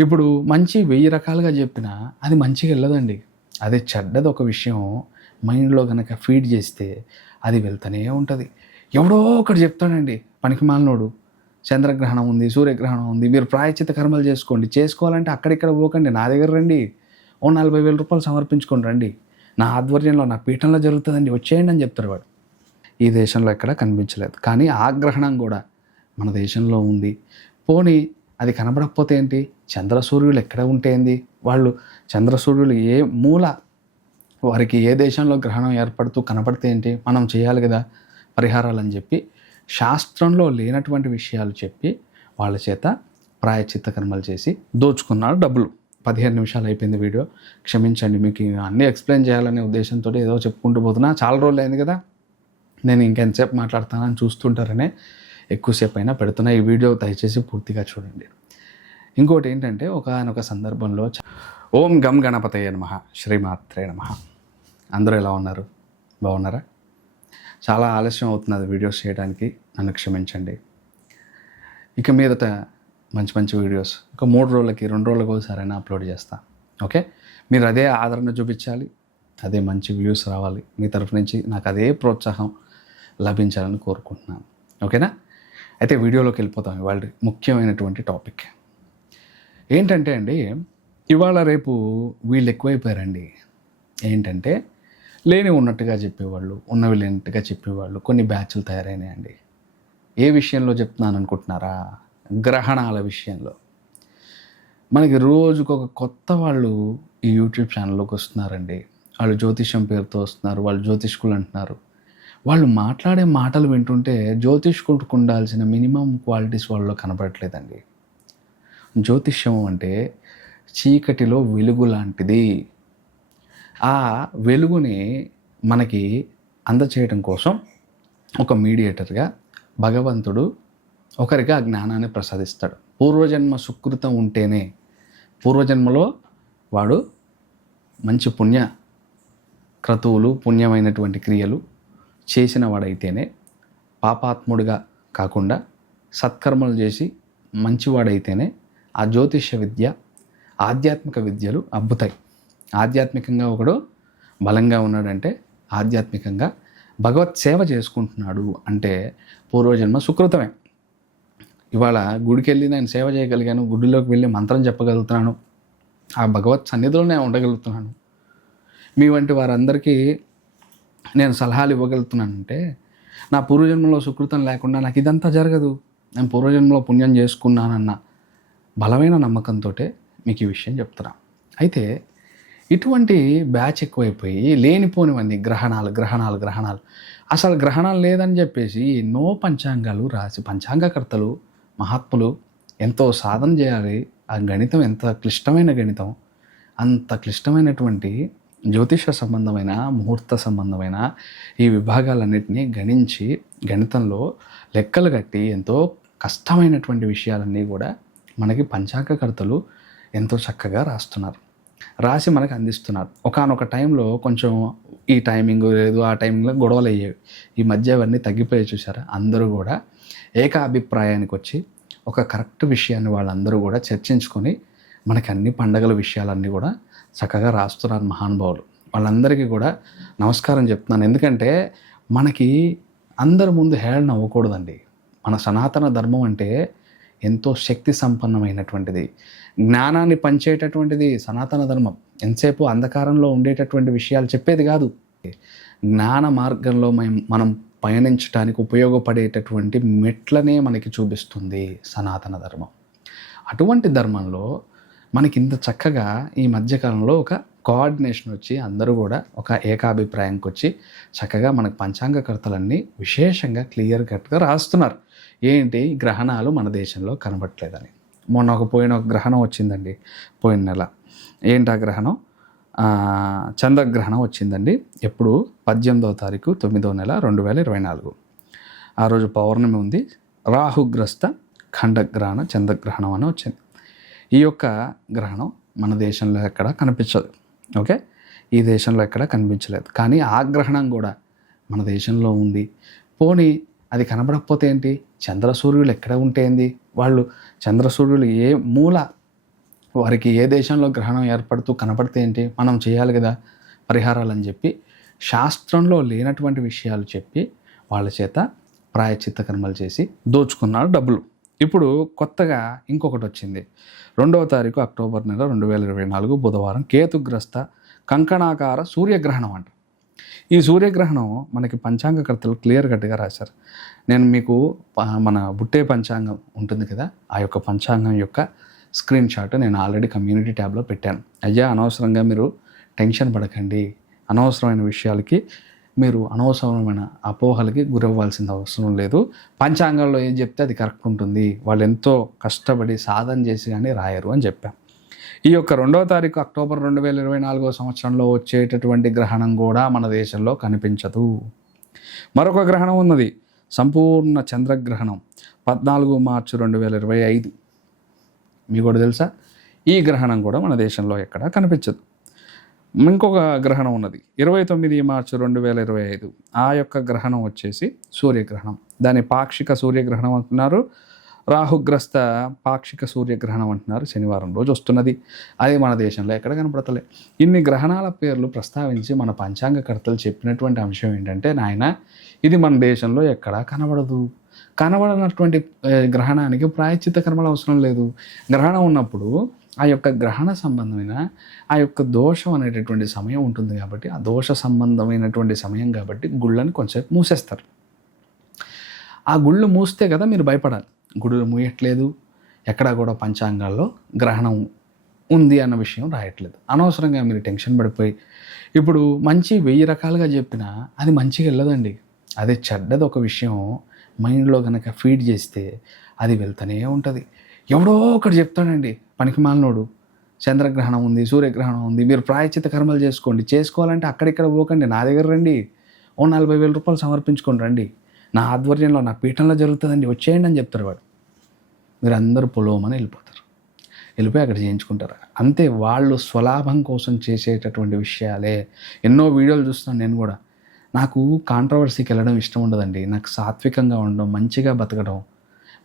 ఇప్పుడు మంచి వెయ్యి రకాలుగా చెప్పినా అది మంచిగా వెళ్ళదండి. అదే చెడ్డది ఒక విషయం మైండ్లో కనుక ఫీడ్ చేస్తే అది వెళ్తూనే ఉంటుంది. ఎవడో ఒకటి చెప్తాడండి పనికి మాలినోడు. చంద్రగ్రహణం ఉంది సూర్యగ్రహణం ఉంది మీరు ప్రాయచిత కర్మలు చేసుకోండి. చేసుకోవాలంటే అక్కడిక్కడ పోకండి నా దగ్గర రండి. ఓ నలభై వేల రూపాయలు సమర్పించుకొని రండి. నా ఆధ్వర్యంలో నా పీఠంలో జరుగుతుందండి వచ్చేయండి అని చెప్తారు వాడు. ఈ దేశంలో ఎక్కడ కనిపించలేదు. కానీ ఆగ్రహణం కూడా మన దేశంలో ఉంది. పోనీ అది కనబడకపోతే ఏంటి? చంద్ర సూర్యులు ఎక్కడ ఉంటే ఏంది? వాళ్ళు చంద్రసూర్యులు ఏ మూల వారికి ఏ దేశంలో గ్రహణం ఏర్పడుతూ కనపడితే ఏంటి? మనం చేయాలి కదా పరిహారాలు అని చెప్పి శాస్త్రంలో లేనటువంటి విషయాలు చెప్పి వాళ్ళ చేత ప్రాయచిత్త కర్మలు చేసి దోచుకున్నాడు డబ్బులు. పదిహేను నిమిషాలు అయిపోయింది వీడియో. క్షమించండి మీకు అన్నీ ఎక్స్ప్లెయిన్ చేయాలనే ఉద్దేశంతో ఏదో చెప్పుకుంటూ పోతున్నా. చాలా రోజులు అయింది కదా. నేను ఇంకెంతసేపు మాట్లాడతానని చూస్తుంటారనే ఎక్కువసేపు అయినా పెడుతున్నా. ఈ వీడియో దయచేసి పూర్తిగా చూడండి. ఇంకోటి ఏంటంటే ఒకనొక సందర్భంలో ఓం గం గణపతయ్య నమ. శ్రీమాత్రే నమ. అందరూ ఎలా ఉన్నారు? బాగున్నారా? చాలా ఆలస్యం అవుతున్నది వీడియోస్ చేయడానికి. నన్ను క్షమించండి. ఇక మీదట మంచి మంచి వీడియోస్. ఒక మూడు రోజులకి రెండు రోజులకు ఒకసారైనా అప్లోడ్ చేస్తా. ఓకే? మీరు అదే ఆదరణ చూపించాలి. అదే మంచి వ్యూస్ రావాలి. మీ తరఫు నుంచి నాకు అదే ప్రోత్సాహం లభించాలని కోరుకుంటున్నాను. ఓకేనా? అయితే వీడియోలోకి వెళ్ళిపోతాం ఇవాళ ముఖ్యమైనటువంటి టాపిక్ ఏంటంటే అండి ఇవాళ రేపు వీళ్ళు ఎక్కువైపోయారండి. ఏంటంటే లేని ఉన్నట్టుగా చెప్పేవాళ్ళు ఉన్నవి లేనట్టుగా చెప్పేవాళ్ళు కొన్ని బ్యాచ్లు తయారైనాయండి. ఏ విషయంలో చెప్తున్నాను అనుకుంటున్నారా? గ్రహణాల విషయంలో. మనకి రోజుకు ఒక కొత్త వాళ్ళు ఈ యూట్యూబ్ ఛానల్లోకి వస్తున్నారండి. వాళ్ళు జ్యోతిష్యం పేరుతో వస్తున్నారు వాళ్ళు జ్యోతిష్కులు అంటున్నారు. వాళ్ళు మాట్లాడే మాటలు వింటుంటే జ్యోతిష్కుడికి ఉండాల్సిన మినిమం క్వాలిటీస్ వాళ్ళలో కనపడట్లేదండి. జ్యోతిష్యం అంటే చీకటిలో వెలుగు లాంటిది. ఆ వెలుగుని మనకి అందచేయడం కోసం ఒక మీడియేటర్గా భగవంతుడు ఒకరికి ఆ జ్ఞానాన్ని ప్రసాదిస్తాడు. పూర్వజన్మ సుకృతం ఉంటేనే పూర్వజన్మలో వాడు మంచి పుణ్య క్రతువులు పుణ్యమైనటువంటి క్రియలు చేసిన వాడైతేనే పాపాత్ముడిగా కాకుండా సత్కర్మలు చేసి మంచివాడైతేనే ఆ జ్యోతిష్య విద్య ఆధ్యాత్మిక విద్యలు అబ్బుతాయి ఆధ్యాత్మికంగా ఒకడు బలంగా ఉన్నాడంటే ఆధ్యాత్మికంగా భగవత్ సేవ చేసుకుంటున్నాడు అంటే పూర్వజన్మ సుకృతమే. ఇవాళ గుడికి వెళ్ళి నేను సేవ చేయగలిగాను గుడిలోకి వెళ్ళి మంత్రం చెప్పగలుగుతున్నాను ఆ భగవత్ సన్నిధిలోనే ఉండగలుగుతున్నాను. మీ వంటి వారందరికీ నేను సలహాలు ఇవ్వగలుగుతున్నానంటే నా పూర్వజన్మలో సుకృతం లేకుండా నాకు ఇదంతా జరగదు. నేను పూర్వజన్మలో పుణ్యం చేసుకున్నానన్న బలమైన నమ్మకంతో మీకు ఈ విషయం చెప్తున్నా. అయితే ఇటువంటి బ్యాచ్ ఎక్కువైపోయి లేనిపోనివన్నీ గ్రహణాలు గ్రహణాలు గ్రహణాలు. అసలు గ్రహణాలు లేదని చెప్పేసి ఎన్నో పంచాంగాలు రాసి పంచాంగకర్తలు మహాత్ములు ఎంతో సాధన చేయాలి. ఆ గణితం ఎంత క్లిష్టమైన గణితం అంత క్లిష్టమైనటువంటి జ్యోతిష సంబంధమైన ముహూర్త సంబంధమైన ఈ విభాగాలన్నింటినీ గణించి గణితంలో లెక్కలు కట్టి ఎంతో కష్టమైనటువంటి విషయాలన్నీ కూడా మనకి పంచాంగకర్తలు ఎంతో చక్కగా రాస్తున్నారు. రాసి మనకు అందిస్తున్నారు. ఒకనొక టైంలో కొంచెం ఈ టైమింగ్ లేదు ఆ టైమింగ్లో గొడవలు అయ్యేవి. ఈ మధ్య అవన్నీ తగ్గిపోయి చూసారా అందరూ కూడా ఏకాభిప్రాయానికి వచ్చి ఒక కరెక్ట్ విషయాన్ని వాళ్ళందరూ కూడా చర్చించుకొని మనకి అన్ని పండగల విషయాలన్నీ కూడా చక్కగా రాస్తున్నారు మహానుభావులు. వాళ్ళందరికీ కూడా నమస్కారం చెప్తున్నాను. ఎందుకంటే మనకి అందరి ముందు హేళన అవ్వకూడదండి. మన సనాతన ధర్మం అంటే ఎంతో శక్తి సంపన్నమైనటువంటిది. జ్ఞానాన్ని పంచేటటువంటిది సనాతన ధర్మం. ఎంతసేపు అంధకారంలో ఉండేటటువంటి విషయాలు చెప్పేది కాదు. జ్ఞాన మార్గంలో మనం మనం పయనించడానికి ఉపయోగపడేటటువంటి మెట్లనే మనకి చూపిస్తుంది సనాతన ధర్మం. అటువంటి ధర్మంలో మనకి ఇంత చక్కగా ఈ మధ్యకాలంలో ఒక కోఆర్డినేషన్ వచ్చి అందరూ కూడా ఒక ఏకాభిప్రాయంకి వచ్చి చక్కగా మనకు పంచాంగకర్తలన్నీ విశేషంగా క్లియర్ కట్గా రాస్తున్నారు. ఏంటి? గ్రహణాలు మన దేశంలో కనబట్టలేదని మొన్న ఒక పోయిన ఒక గ్రహణం వచ్చిందండి పోయిన నెల. ఏంటి ఆ గ్రహణం? చంద్రగ్రహణం వచ్చిందండి. ఎప్పుడు? పద్దెనిమిదవ తారీఖు తొమ్మిదవ నెల రెండు వేల ఇరవై నాలుగు. ఆ రోజు పౌర్ణమి ఉంది. రాహుగ్రస్త ఖండగ్రహణ చంద్రగ్రహణం అని వచ్చింది. ఈ యొక్క గ్రహణం మన దేశంలో ఎక్కడ కనిపించదు. ఓకే? ఈ దేశంలో ఎక్కడ కనిపించలేదు. కానీ ఆ గ్రహణం కూడా మన దేశంలో ఉంది. పోనీ అది కనబడకపోతే ఏంటి? చంద్ర సూర్యులు ఎక్కడ ఉంటే ఏంది? వాళ్ళు చంద్ర సూర్యులు ఏ మూల వారికి ఏ దేశంలో గ్రహణం ఏర్పడుతూ కనపడితే ఏంటి? మనం చేయాలి కదా పరిహారాలు అని చెప్పి శాస్త్రంలో లేనటువంటి విషయాలు చెప్పి వాళ్ళ చేత ప్రాయచిత్త కర్మలు చేసి దోచుకున్నారు డబ్బులు. ఇప్పుడు కొత్తగా ఇంకొకటి వచ్చింది. రెండవ తారీఖు అక్టోబర్ నెల రెండు వేల ఇరవై నాలుగు బుధవారం కేతుగ్రస్త కంకణాకార సూర్యగ్రహణం అంట. ఈ సూర్యగ్రహణం మనకి పంచాంగకర్తలు క్లియర్ కట్గా రాశారు. నేను మీకు మన బుట్టే పంచాంగం ఉంటుంది కదా ఆ యొక్క పంచాంగం యొక్క స్క్రీన్ షాట్ నేను ఆల్రెడీ కమ్యూనిటీ ట్యాబ్లో పెట్టాను. అయ్యా అనవసరంగా మీరు టెన్షన్ పడకండి. అనవసరమైన విషయాలకి మీరు అనవసరమైన అపోహలకి గురవ్వాల్సిన అవసరం లేదు. పంచాంగంలో ఏం చెప్తే అది కరెక్ట్ ఉంటుంది. వాళ్ళు ఎంతో కష్టపడి సాధన చేసి కానీ రాయరు అని చెప్పాం. ఈ యొక్క రెండవ తారీఖు అక్టోబర్ రెండు వేల ఇరవై నాలుగో సంవత్సరంలో వచ్చేటటువంటి గ్రహణం కూడా మన దేశంలో కనిపించదు. మరొక గ్రహణం ఉన్నది. సంపూర్ణ చంద్రగ్రహణం పద్నాలుగు మార్చి రెండు వేల ఇరవై ఐదు. మీకు కూడా తెలుసా? ఈ గ్రహణం కూడా మన దేశంలో ఎక్కడా కనిపించదు. ఇంకొక గ్రహణం ఉన్నది. ఇరవై తొమ్మిది మార్చి రెండు వేల ఇరవై ఐదు. ఆ యొక్క గ్రహణం వచ్చేసి సూర్యగ్రహణం. దాని పాక్షిక సూర్యగ్రహణం అంటున్నారు. రాహుగ్రస్త పాక్షిక సూర్యగ్రహణం అంటున్నారు. శనివారం రోజు వస్తున్నది. అది మన దేశంలో ఎక్కడ కనపడతలే. ఇన్ని గ్రహణాల పేర్లు ప్రస్తావించి మన పంచాంగకర్తలు చెప్పినటువంటి అంశం ఏంటంటే నాయన ఇది మన దేశంలో ఎక్కడా కనబడదు. కనబడనటువంటి గ్రహణానికి ప్రాయశ్చిత కర్మలు అవసరం లేదు. గ్రహణం ఉన్నప్పుడు ఆ యొక్క గ్రహణ సంబంధమైన ఆ యొక్క దోషం అనేటటువంటి సమయం ఉంటుంది కాబట్టి ఆ దోష సంబంధమైనటువంటి సమయం కాబట్టి గుళ్ళని కొంచెం మూసేస్తారు. ఆ గుళ్ళు మూస్తే కదా మీరు భయపడాలి. గుళ్ళు మూయట్లేదు ఎక్కడా కూడా పంచాంగాల్లో గ్రహణం ఉంది అన్న విషయం రాయట్లేదు. అనవసరంగా మీరు టెన్షన్ పడిపోయి ఇప్పుడు మంచి వెయ్యి రకాలుగా చెప్పినా అది మంచిగా వెళ్ళదండి. అదే చెడ్డది ఒక విషయం. మైండ్లో కనుక ఫీడ్ చేస్తే అది వెళ్తూనే ఉంటుంది. ఎవడో ఒకటి చెప్తాడండి పనికిమాలనోడు. చంద్రగ్రహణం ఉంది సూర్యగ్రహణం ఉంది. మీరు ప్రాయచిత కర్మలు చేసుకోండి. చేసుకోవాలంటే అక్కడిక్కడ పోకండి. నా దగ్గర రండి. ఓ నలభై వేల రూపాయలు సమర్పించుకొని రండి. నా ఆధ్వర్యంలో నా పీఠంలో జరుగుతుందండి. వచ్చేయండి అని చెప్తారు వాడు. మీరు అందరూ పొలవమని వెళ్ళిపోతారు. వెళ్ళిపోయి అక్కడ చేయించుకుంటారు. అంతే వాళ్ళు స్వలాభం కోసం చేసేటటువంటి విషయాలే. ఎన్నో వీడియోలు చూస్తాను నేను కూడా. నాకు కాంట్రవర్సీకి వెళ్ళడం ఇష్టం ఉండదండి. నాకు సాత్వికంగా ఉండడం మంచిగా బతకడం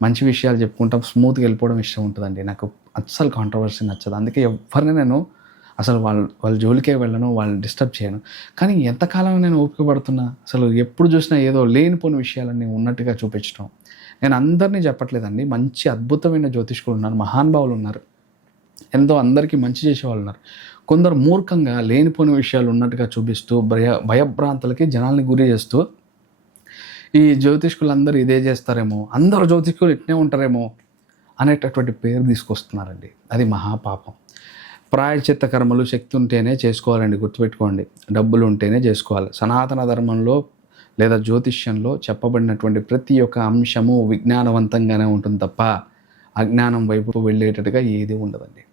మంచి విషయాలు చెప్పుకుంటాం స్మూత్గా వెళ్ళిపోవడం ఇష్టం ఉంటుందండి. నాకు అస్సలు కాంట్రవర్సీ నచ్చదు. అందుకే ఎవరిని నేను అసలు వాళ్ళ వాళ్ళ జోలికే వెళ్ళను వాళ్ళని డిస్టర్బ్ చేయను. కానీ ఎంతకాలం నేను ఓపిక పడుతున్నా? అసలు ఎప్పుడు చూసినా ఏదో లేనిపోని విషయాలన్నీ ఉన్నట్టుగా చూపించడం నేను అందరినీ చెప్పట్లేదండి. మంచి అద్భుతమైన జ్యోతిష్కులు ఉన్నారు మహానుభావులు ఉన్నారు. ఎంతో అందరికీ మంచి చేసేవాళ్ళు ఉన్నారు. కొందరు మూర్ఖంగా లేనిపోని విషయాలు ఉన్నట్టుగా చూపిస్తూ భయ భయభ్రాంతులకి జనాల్ని గురి చేస్తూ ఈ జ్యోతిష్కులు అందరూ ఇదే చేస్తారేమో అందరూ జ్యోతిష్కులు ఇట్నే ఉంటారేమో అనేటటువంటి పేరు తీసుకొస్తున్నారండి. అది మహాపాపం. ప్రాయచిత్త కర్మలు శక్తి ఉంటేనే చేసుకోవాలండి గుర్తుపెట్టుకోండి. డబ్బులు ఉంటేనే చేసుకోవాలి. సనాతన ధర్మంలో లేదా జ్యోతిష్యంలో చెప్పబడినటువంటి ప్రతి ఒక్క అంశము విజ్ఞానవంతంగానే ఉంటుంది తప్ప అజ్ఞానం వైపు వెళ్ళేటట్టుగా ఏది ఉండదండి.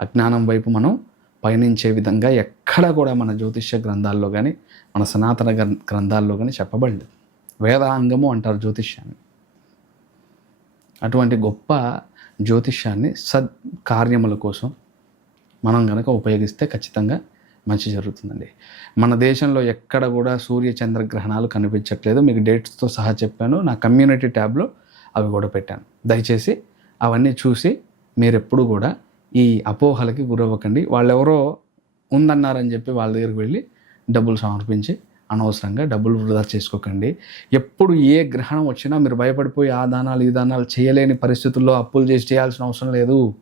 అజ్ఞానం వైపు మనం పయనించే విధంగా ఎక్కడ కూడా మన జ్యోతిష్య గ్రంథాల్లో కానీ మన సనాతన గ్రం- గ్రంథాల్లో కానీ చెప్పబడలేదు. వేదాంగము అంటారు జ్యోతిష్యాన్ని. అటువంటి గొప్ప జ్యోతిష్యాన్ని సద్ కార్యముల కోసం మనం కనుక ఉపయోగిస్తే ఖచ్చితంగా మంచి జరుగుతుందండి. మన దేశంలో ఎక్కడ కూడా సూర్య చంద్రగ్రహణాలు కనిపించట్లేదు. మీకు డేట్స్తో సహా చెప్పాను. నా కమ్యూనిటీ ట్యాబ్లో అవి కూడా పెట్టాను. దయచేసి అవన్నీ చూసి మీరు ఎప్పుడు కూడా ఈ అపోహలకి గురవ్వకండి. వాళ్ళెవరో ఉందన్నారని చెప్పి వాళ్ళ దగ్గరికి వెళ్ళి డబ్బులు సమర్పించి అనవసరంగా డబ్బులు వృధా చేసుకోకండి. ఎప్పుడు ఏ గ్రహణం వచ్చినా మీరు భయపడిపోయి ఆ దానాలు ఈ దానాలు చేయలేని పరిస్థితుల్లో అప్పులు చేసి చేయాల్సిన అవసరం లేదు.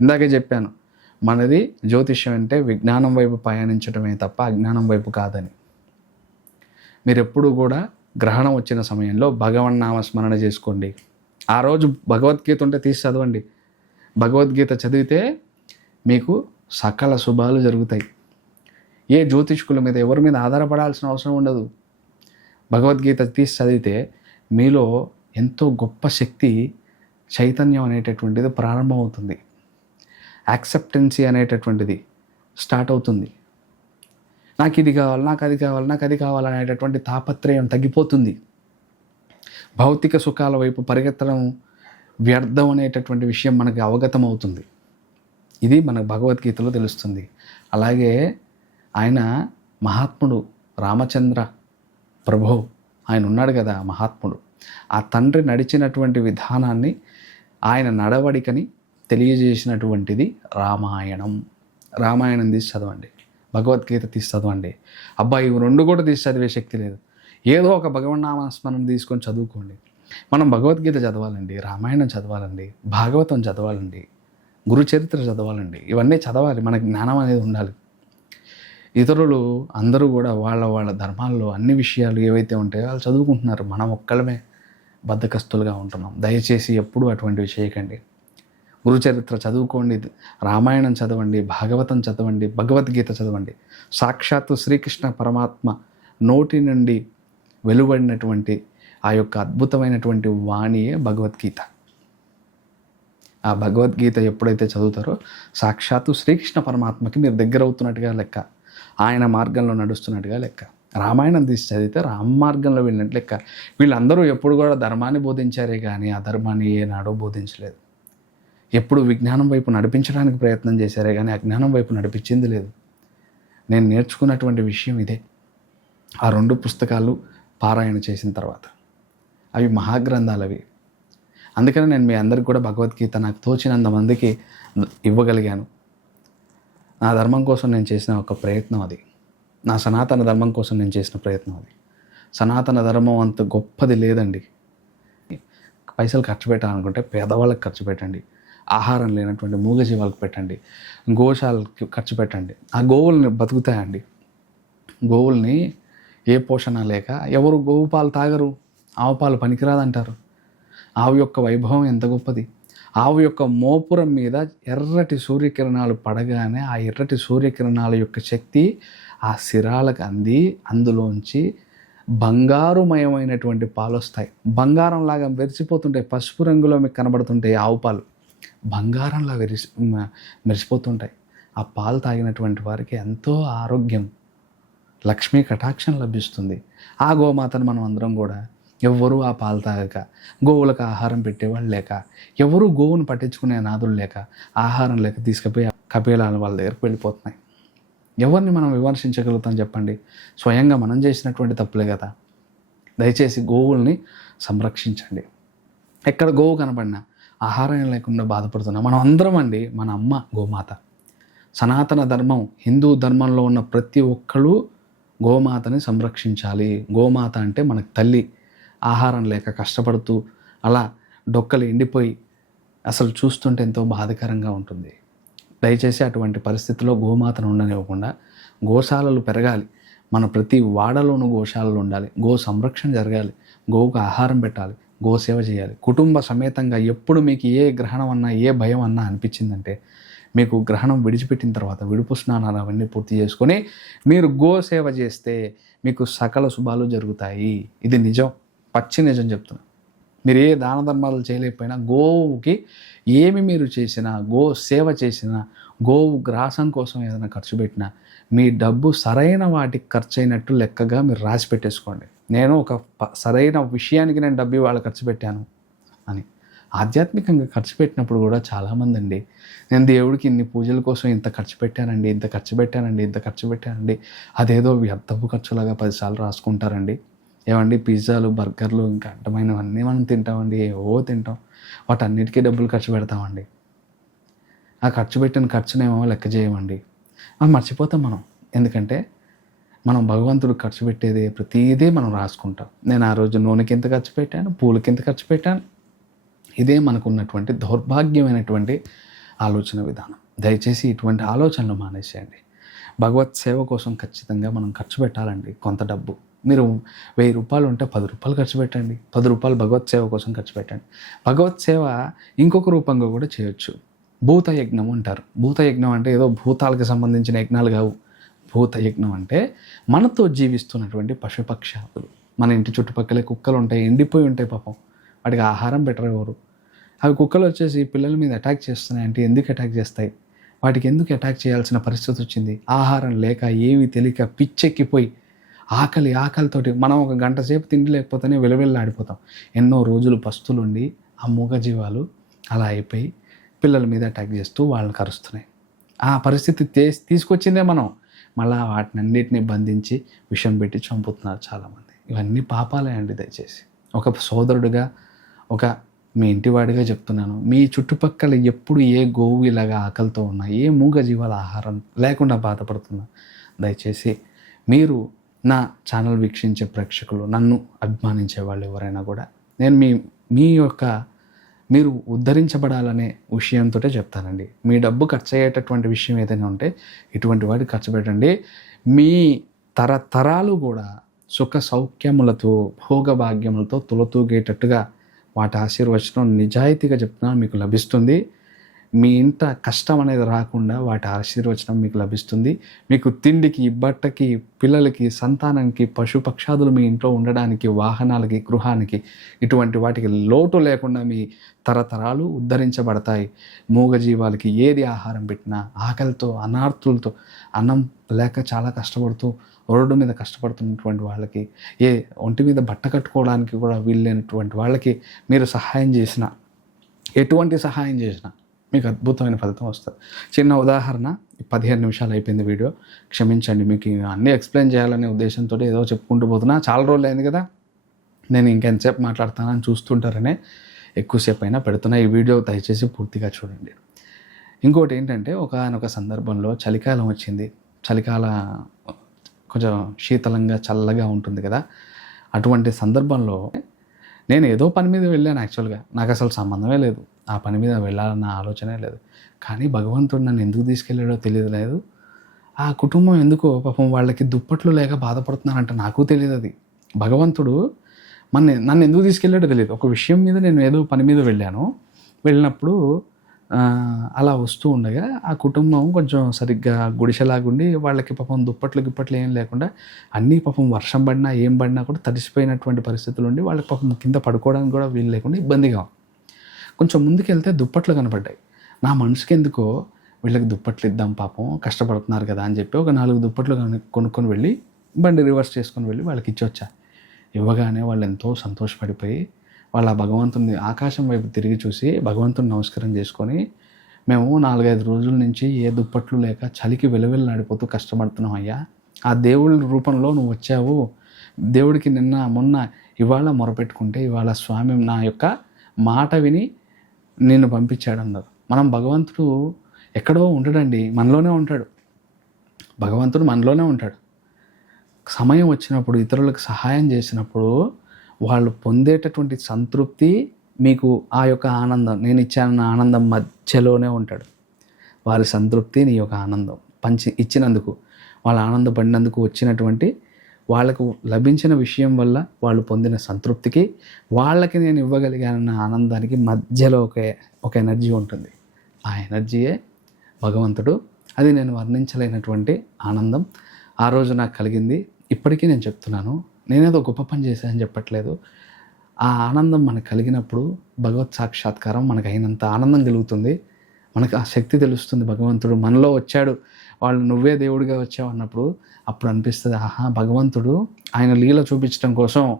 ఇందాకే చెప్పాను మనది జ్యోతిష్యం అంటే విజ్ఞానం వైపు పయనించడమే తప్ప అజ్ఞానం వైపు కాదని. మీరు ఎప్పుడు కూడా గ్రహణం వచ్చిన సమయంలో భగవన్ నామస్మరణ చేసుకోండి. ఆ రోజు భగవద్గీత ఉంటే తీసి చదవండి. భగవద్గీత చదివితే మీకు సకల శుభాలు జరుగుతాయి. ఏ జ్యోతిష్కుల మీద ఎవరి మీద ఆధారపడాల్సిన అవసరం ఉండదు. భగవద్గీత తీసి చదివితే మీలో ఎంతో గొప్ప శక్తి చైతన్యం అనేటటువంటిది ప్రారంభమవుతుంది. యాక్సెప్టెన్సీ అనేటటువంటిది స్టార్ట్ అవుతుంది. నాకు ఇది కావాలి నాకు అది కావాలి నాకు అది కావాలి అనేటటువంటి తాపత్రయం తగ్గిపోతుంది. భౌతిక సుఖాల వైపు పరిగెత్తడం వ్యర్థం అనేటటువంటి విషయం మనకి అవగతం అవుతుంది ఇది మనకు భగవద్గీతలో తెలుస్తుంది. అలాగే ఆయన మహాత్ముడు రామచంద్ర ప్రభు. ఆయన ఉన్నాడు కదా మహాత్ముడు. ఆ తండ్రి నడిచినటువంటి విధానాన్ని ఆయన నడవడికని తెలియజేసినటువంటిది రామాయణం. రామాయణం తీసి చదవండి. భగవద్గీత తీసి చదవండి. అబ్బా ఇవి రెండు కూడా తీసి చదివే శక్తి లేదు. ఏదో ఒక భగవన్నామస్మరణ తీసుకొని చదువుకోండి. మనం భగవద్గీత చదవాలండి రామాయణం చదవాలండి భాగవతం చదవాలండి గురుచరిత్ర చదవాలండి. ఇవన్నీ చదవాలి. మనకు జ్ఞానం అనేది ఉండాలి. ఇతరులు అందరూ కూడా వాళ్ళ వాళ్ళ ధర్మాల్లో అన్ని విషయాలు ఏవైతే ఉంటాయో వాళ్ళు చదువుకుంటున్నారు. మనం ఒక్కలమే బద్ధకస్తులుగా ఉంటున్నాం. దయచేసి ఎప్పుడూ అటువంటివి చేయకండి. గురుచరిత్ర చదువుకోండి రామాయణం చదవండి భాగవతం చదవండి భగవద్గీత చదవండి. సాక్షాత్తు శ్రీకృష్ణ పరమాత్మ నోటి నుండి వెలువడినటువంటి ఆ యొక్క అద్భుతమైనటువంటి వాణియే భగవద్గీత. ఆ భగవద్గీత ఎప్పుడైతే చదువుతారో సాక్షాత్తు శ్రీకృష్ణ పరమాత్మకి మీరు దగ్గర అవుతున్నట్టుగా లెక్క. ఆయన మార్గంలో నడుస్తున్నట్టుగా లెక్క. రామాయణం తీసి చదివితే రామ మార్గంలో వెళ్ళినట్టు లెక్క. వీళ్ళందరూ ఎప్పుడు కూడా ధర్మాన్ని బోధించారే కానీ ఆ ధర్మాన్ని ఏనాడో బోధించలేదు. ఎప్పుడు విజ్ఞానం వైపు నడిపించడానికి ప్రయత్నం చేశారే కానీ అజ్ఞానం వైపు నడిపించింది లేదు. నేను నేర్చుకున్నటువంటి విషయం ఇదే. ఆ రెండు పుస్తకాలు పారాయణ చేసిన తర్వాత. అవి మహాగ్రంథాలు అవి. అందుకని నేను మీ అందరికి కూడా భగవద్గీత నాకు తోచినంత మందికి ఇవ్వగలిగాను. నా ధర్మం కోసం నేను చేసిన ఒక ప్రయత్నం అది. నా సనాతన ధర్మం కోసం నేను చేసిన ప్రయత్నం అది. సనాతన ధర్మం అంత గొప్పది లేదండి. పైసలు ఖర్చు పెట్టాలనుకుంటే పేదవాళ్ళకి ఖర్చు పెట్టండి. ఆహారం లేనటువంటి మూగజీవాలకు పెట్టండి. గోశాలకి ఖర్చు పెట్టండి. ఆ గోవుల్ని బతుకుతాయండి. గోవుల్ని ఏ పోషణ లేక ఎవరు గోవు పాలు తాగరు? ఆవు పాలు పనికిరాదంటారు. ఆవు యొక్క వైభవం ఎంత గొప్పది? ఆవు యొక్క మోపురం మీద ఎర్రటి సూర్యకిరణాలు పడగానే ఆ ఎర్రటి సూర్యకిరణాల యొక్క శక్తి ఆ సిరాలకు అంది. అందులోంచి బంగారుమయమైనటువంటి పాలు వస్తాయి. బంగారం లాగా మెరిసిపోతుంటాయి. పసుపు రంగులో మీకు కనబడుతుంటాయి ఆవు పాలు. బంగారంలా వెరిసి మెరిసిపోతుంటాయి. ఆ పాలు తాగినటువంటి వారికి ఎంతో ఆరోగ్యం లక్ష్మీ కటాక్షం లభిస్తుంది. ఆ గోమాతను మనం అందరం కూడా ఎవ్వరూ ఆ పాలు తాగక గోవులకు ఆహారం పెట్టేవాళ్ళు లేక ఎవరు గోవును పట్టించుకునే నాదులు లేక ఆహారం లేక తీసుకుపోయి కపిలాల వాళ్ళ దగ్గరకు వెళ్ళిపోతున్నాయి. ఎవరిని మనం విమర్శించగలుగుతాం చెప్పండి? స్వయంగా మనం చేసినటువంటి తప్పులే కదా. దయచేసి గోవుల్ని సంరక్షించండి. ఎక్కడ గోవు కనబడినా ఆహారం లేకుండా బాధపడుతున్నాం. మనం అందరం అండి మన అమ్మ గోమాత. సనాతన ధర్మం హిందూ ధర్మంలో ఉన్న ప్రతి ఒక్కళ్ళు గోమాతని సంరక్షించాలి. గోమాత అంటే మనకు తల్లి. ఆహారం లేక కష్టపడుతూ అలా డొక్కలు ఎండిపోయి అసలు చూస్తుంటే ఎంతో బాధకరంగా ఉంటుంది. దయచేసి అటువంటి పరిస్థితిలో గోమాతను ఉండనివ్వకుండా గోశాలలు పెరగాలి. మన ప్రతి వాడలోనూ గోశాలలు ఉండాలి. గో సంరక్షణ జరగాలి. గోవుకు ఆహారం పెట్టాలి. గోసేవ చేయాలి. కుటుంబ సమేతంగా ఎప్పుడు మీకు ఏ గ్రహణం అన్నా ఏ భయం అన్నా అనిపించిందంటే మీకు గ్రహణం విడిచిపెట్టిన తర్వాత విడుపు స్నానాలు అవన్నీ పూర్తి చేసుకొని మీరు గోసేవ చేస్తే మీకు సకల శుభాలు జరుగుతాయి. ఇది నిజం. పచ్చి నిజం చెప్తున్నా. మీరు ఏ దాన ధర్మాలు చేయలేకపోయినా గోవుకి ఏమి మీరు చేసినా గో సేవ చేసినా గోవు గ్రాసం కోసం ఏదైనా ఖర్చు పెట్టినా మీ డబ్బు సరైన వాటికి ఖర్చు అయినట్టు లెక్కగా మీరు రాసి పెట్టేసుకోండి. నేను ఒక సరైన విషయానికి నేను డబ్బు వాళ్ళ ఖర్చు పెట్టాను అని. ఆధ్యాత్మికంగా ఖర్చు పెట్టినప్పుడు కూడా చాలామంది అండి నేను దేవుడికి ఇన్ని పూజల కోసం ఇంత ఖర్చు పెట్టానండి ఇంత ఖర్చు పెట్టానండి ఇంత ఖర్చు పెట్టానండి అదేదో వ్యర్థపు ఖర్చులాగా పదిసార్లు రాసుకుంటారండి. ఏమండి పిజ్జాలు బర్గర్లు ఇంకా అడ్డమైనవన్నీ మనం తింటామండి ఏవో తింటాం. వాటన్నిటికీ డబ్బులు ఖర్చు పెడతామండి. ఆ ఖర్చు పెట్టిన ఖర్చునేమో లెక్క చేయమండి. మనం మర్చిపోతాం మనం. ఎందుకంటే మనం భగవంతుడు ఖర్చు పెట్టేది ప్రతిదీ మనం రాసుకుంటాం. నేను ఆ రోజు నూనెకి ఎంత ఖర్చు పెట్టాను పూలకి ఎంత ఖర్చు పెట్టాను? ఇదే మనకు ఉన్నటువంటి దౌర్భాగ్యమైనటువంటి ఆలోచన విధానం. దయచేసి ఇటువంటి ఆలోచనలు మానేసేయండి. భగవత్ సేవ కోసం ఖచ్చితంగా మనం ఖర్చు పెట్టాలండి కొంత డబ్బు. మీరు వెయ్యి రూపాయలు ఉంటే పది రూపాయలు ఖర్చు పెట్టండి. పది రూపాయలు భగవత్ సేవ కోసం ఖర్చు పెట్టండి. భగవత్ సేవ ఇంకొక రూపంగా కూడా చేయొచ్చు. భూత యజ్ఞం అంటారు. భూత యజ్ఞం అంటే ఏదో భూతాలకు సంబంధించిన యజ్ఞాలు కావు. భూత యజ్ఞం అంటే మనతో జీవిస్తున్నటువంటి పశుపక్షాదులు మన ఇంటి చుట్టుపక్కలే కుక్కలు ఉంటాయి ఎండిపోయి ఉంటాయి పాపం. వాటికి ఆహారం బెటర్ ఎవరు. అవి కుక్కలు వచ్చేసి పిల్లల మీద అటాక్ చేస్తున్నాయి అంటే ఎందుకు అటాక్ చేస్తాయి? వాటికి ఎందుకు అటాక్ చేయాల్సిన పరిస్థితి వచ్చింది? ఆహారం లేక ఏమీ తెలియక పిచ్చెక్కిపోయి ఆకలి ఆకలితోటి మనం ఒక గంట సేపు తిండి లేకపోతేనే వెలవెల్లాడిపోతాం. ఎన్నో రోజులు పస్తులుండి ఆ మూగజీవాలు అలా అయిపోయి పిల్లల మీద అటాక్ చేస్తూ వాళ్ళని కరుస్తున్నాయి. ఆ పరిస్థితి తీసుకొచ్చిందే మనం. మళ్ళీ వాటిని అన్నిటిని బంధించి విషం పెట్టి చంపుతున్నారు చాలామంది. ఇవన్నీ పాపాలే అండి దయచేసి. ఒక సోదరుడిగా ఒక మీ ఇంటివాడిగా చెప్తున్నాను. మీ చుట్టుపక్కల ఎప్పుడు ఏ గోవు ఇలాగా ఆకలితో ఉన్నా ఏ మూగజీవాల ఆహారం లేకుండా బాధపడుతున్నా దయచేసి మీరు నా ఛానల్ వీక్షించే ప్రేక్షకులు నన్ను అభిమానించే వాళ్ళు ఎవరైనా కూడా నేను మీ మీ యొక్క మీరు ఉద్ధరించబడాలనే విషయంతో చెప్తానండి. మీ డబ్బు ఖర్చు అయ్యేటటువంటి విషయం ఏదైనా ఉంటే ఇటువంటి వాటికి ఖర్చు పెట్టండి. మీ తరతరాలు కూడా సుఖ సౌఖ్యములతో భోగభాగ్యములతో తులతూగేటట్టుగా వాటి ఆశీర్వచనం నిజాయితీగా చెప్తున్నాను మీకు లభిస్తుంది. మీ ఇంట కష్టం అనేది రాకుండా వాటి ఆశీర్వచనం మీకు లభిస్తుంది. మీకు తిండికి బట్టకి పిల్లలకి సంతానానికి పశుపక్షాదులు మీ ఇంట్లో ఉండడానికి వాహనాలకి గృహానికి ఇటువంటి వాటికి లోటు లేకుండా మీ తరతరాలు ఉద్ధరించబడతాయి. మూగజీవాలకి ఏది ఆహారం పెట్టినా ఆకలితో అనార్థులతో అన్నం లేక చాలా కష్టపడుతూ రోడ్డు మీద కష్టపడుతున్నటువంటి వాళ్ళకి ఏ ఒంటి మీద బట్ట కట్టుకోవడానికి కూడా వీల్లేనటువంటి వాళ్ళకి మీరు సహాయం చేసిన ఎటువంటి సహాయం చేసినా మీకు అద్భుతమైన ఫలితం వస్తుంది. చిన్న ఉదాహరణ పదిహేను నిమిషాలు అయిపోయింది వీడియో. క్షమించండి మీకు అన్నీ ఎక్స్ప్లెయిన్ చేయాలనే ఉద్దేశంతో ఏదో చెప్పుకుంటూ పోతున్నా. చాలా రోజులు అయింది కదా. నేను ఇంకెంతసేపు మాట్లాడతానని చూస్తుంటారనే ఎక్కువసేపు అయినా పెడుతున్నా. ఈ వీడియో దయచేసి పూర్తిగా చూడండి. ఇంకోటి ఏంటంటే ఒకనొక సందర్భంలో చలికాలం వచ్చింది. చలికాల కొంచెం శీతలంగా చల్లగా ఉంటుంది కదా. అటువంటి సందర్భంలో నేను ఏదో పని మీద వెళ్ళాను యాక్చువల్గా నాకు అసలు సంబంధమే లేదు. ఆ పని మీద వెళ్ళాలన్న ఆలోచనే లేదు. కానీ భగవంతుడు నన్ను ఎందుకు తీసుకెళ్ళాడో తెలియదు లేదు. ఆ కుటుంబం ఎందుకో పాపం వాళ్ళకి దుప్పట్లు లేక బాధపడుతున్నారంట నాకు తెలియదు అది. భగవంతుడు మన నన్ను ఎందుకు తీసుకెళ్ళాడో తెలియదు. ఒక విషయం మీద నేను ఏదో పని మీద వెళ్ళాను. వెళ్ళినప్పుడు అలా వస్తూ ఉండగా ఆ కుటుంబం కొంచెం సరిగ్గా గుడిసెలాగుండి వాళ్ళకి పాపం దుప్పట్లు గిప్పట్లు ఏం లేకుండా అన్నీ పాపం వర్షం పడినా ఏం పడినా కూడా తడిసిపోయినటువంటి పరిస్థితులు ఉండి వాళ్ళకి పాపం కింద పడుకోవడానికి కూడా వీలు లేకుండా ఇబ్బందిగా ఉంది. కొంచెం ముందుకెళ్తే దుప్పట్లు కనపడ్డాయి. నా మనసుకి ఎందుకో వీళ్ళకి దుప్పట్లు ఇద్దాం పాపం కష్టపడుతున్నారు కదా అని చెప్పి ఒక నాలుగు దుప్పట్లు కొను- కొనుక్కొని వెళ్ళి బండి రివర్స్ చేసుకొని వెళ్ళి వాళ్ళకి ఇచ్చొచ్చా. ఇవ్వగానే వాళ్ళు ఎంతో సంతోషపడిపోయి వాళ్ళ భగవంతుని ఆకాశం వైపు తిరిగి చూసి భగవంతుని నమస్కారం చేసుకొని మేము నాలుగైదు రోజుల నుంచి ఏ దుప్పట్లు లేక చలికి వెలువెళ్ళాడిపోతూ కష్టపడుతున్నాం అయ్యా. ఆ దేవుడి రూపంలో నువ్వు వచ్చావు. దేవుడికి నిన్న మొన్న ఇవాళ మొరపెట్టుకుంటే ఇవాళ స్వామి నా యొక్క మాట విని నిన్ను పంపించాడు అన్నారు మనం భగవంతుడు ఎక్కడో ఉండడండి మనలోనే ఉంటాడు. భగవంతుడు మనలోనే ఉంటాడు. సమయం వచ్చినప్పుడు ఇతరులకు సహాయం చేసినప్పుడు వాళ్ళు పొందేటటువంటి సంతృప్తి మీకు ఆ యొక్క ఆనందం నేను ఇచ్చానన్న ఆనందం మధ్యలోనే ఉంటాడు. వారి సంతృప్తి నీ యొక్క ఆనందం. పంచి ఇచ్చినందుకు వాళ్ళు ఆనందపడినందుకు వచ్చినటువంటి వాళ్ళకు లభించిన విషయం వల్ల వాళ్ళు పొందిన సంతృప్తికి వాళ్ళకి నేను ఇవ్వగలిగానన్న ఆనందానికి మధ్యలో ఒక ఒక ఎనర్జీ ఉంటుంది. ఆ ఎనర్జీయే భగవంతుడు. అది నేను వర్ణించలేనటువంటి ఆనందం. ఆ రోజు నాకు కలిగింది. ఇప్పటికీ నేను చెప్తున్నాను. నేనేదో గొప్ప పని చేశానని చెప్పట్లేదు. ఆ ఆనందం మనకు కలిగినప్పుడు భగవత్ సాక్షాత్కారం మనకు అయినంత ఆనందం కలుగుతుంది. మనకు ఆ శక్తి తెలుస్తుంది. భగవంతుడు మనలో వచ్చాడు. వాళ్ళు నువ్వే దేవుడిగా వచ్చావు అన్నప్పుడు అప్పుడు అనిపిస్తుంది ఆహా భగవంతుడు ఆయన లీల చూపించడం కోసం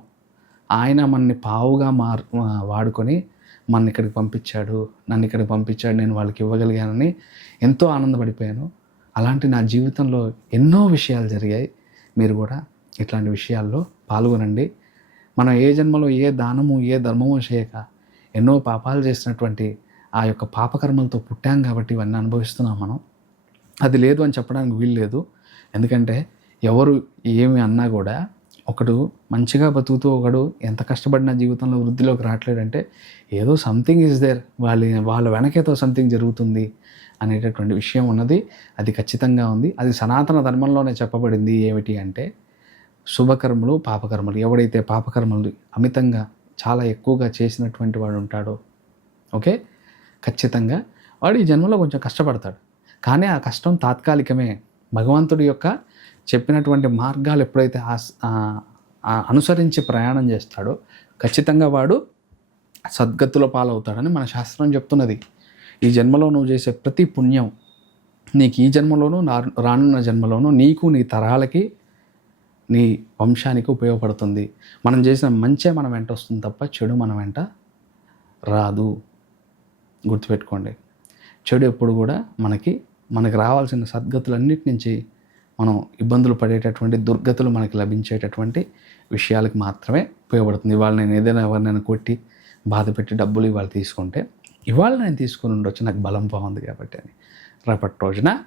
ఆయన మనని పావుగా మార్ వాడుకొని మన ఇక్కడికి పంపించాడు నన్ను ఇక్కడికి పంపించాడు నేను వాళ్ళకి ఇవ్వగలిగానని ఎంతో ఆనందపడిపోయాను. అలాంటి నా జీవితంలో ఎన్నో విషయాలు జరిగాయి. మీరు కూడా ఇట్లాంటి విషయాల్లో పాల్గొనండి. మనం ఏ జన్మలో ఏ దానము ఏ ధర్మము చేయక ఎన్నో పాపాలు చేసినటువంటి ఆ యొక్క పాపకర్మలతో పుట్టాం కాబట్టి ఇవన్నీ అనుభవిస్తున్నాం మనం. అది లేదు అని చెప్పడానికి వీలు లేదు. ఎందుకంటే ఎవరు ఏమి అన్నా కూడా ఒకడు మంచిగా బతుకుతూ ఒకడు ఎంత కష్టపడిన జీవితంలో వృద్ధిలోకి రావట్లేడంటే ఏదో సంథింగ్ ఇస్ దేర్ వాళ్ళ వాళ్ళ వెనకేతో సంథింగ్ జరుగుతుంది అనేటటువంటి విషయం ఉన్నది. అది ఖచ్చితంగా ఉంది. అది సనాతన ధర్మంలోనే చెప్పబడింది ఏమిటి అంటే శుభకర్మలు పాపకర్మలు. ఎవడైతే పాపకర్మలు అమితంగా చాలా ఎక్కువగా చేసినటువంటి వాడు ఉంటాడో ఓకే? ఖచ్చితంగా వాడు ఈ జన్మలో కొంచెం కష్టపడతాడు. కానీ ఆ కష్టం తాత్కాలికమే. భగవంతుడి యొక్క చెప్పినటువంటి మార్గాలు ఎప్పుడైతే ఆస్- అనుసరించి ప్రయాణం చేస్తాడో ఖచ్చితంగా వాడు సద్గతుల పాలవుతాడని మన శాస్త్రం చెప్తున్నది. ఈ జన్మలో నువ్వు చేసే ప్రతి పుణ్యం నీకు ఈ జన్మలోనూ నా- రానున్న జన్మలోనూ నీకు నీ తరాలకి నీ వంశానికి ఉపయోగపడుతుంది. మనం చేసిన మంచే మన వెంట వస్తుంది తప్ప చెడు మన వెంట రాదు. గుర్తుపెట్టుకోండి. చెడు ఎప్పుడు కూడా మనకి మనకు రావాల్సిన సద్గతులన్నిటి నుంచి మనం ఇబ్బందులు పడేటటువంటి దుర్గతులు మనకి లభించేటటువంటి విషయాలకు మాత్రమే ఉపయోగపడుతుంది. ఇవాళ నేను ఏదైనా ఎవరినైనా కొట్టి బాధ పెట్టి డబ్బులు ఇవాళ తీసుకుంటే ఇవాళ నేను తీసుకుని ఉండొచ్చు నాకు బలం బాగుంది కాబట్టి అని. రేపటి రోజున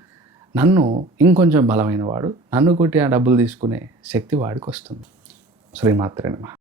నన్ను ఇంకొంచెం బలమైన వాడు నన్ను కొట్టి ఆ డబ్బులు తీసుకునే శక్తి వాడికి వస్తుంది. శ్రీమాత్రేనమా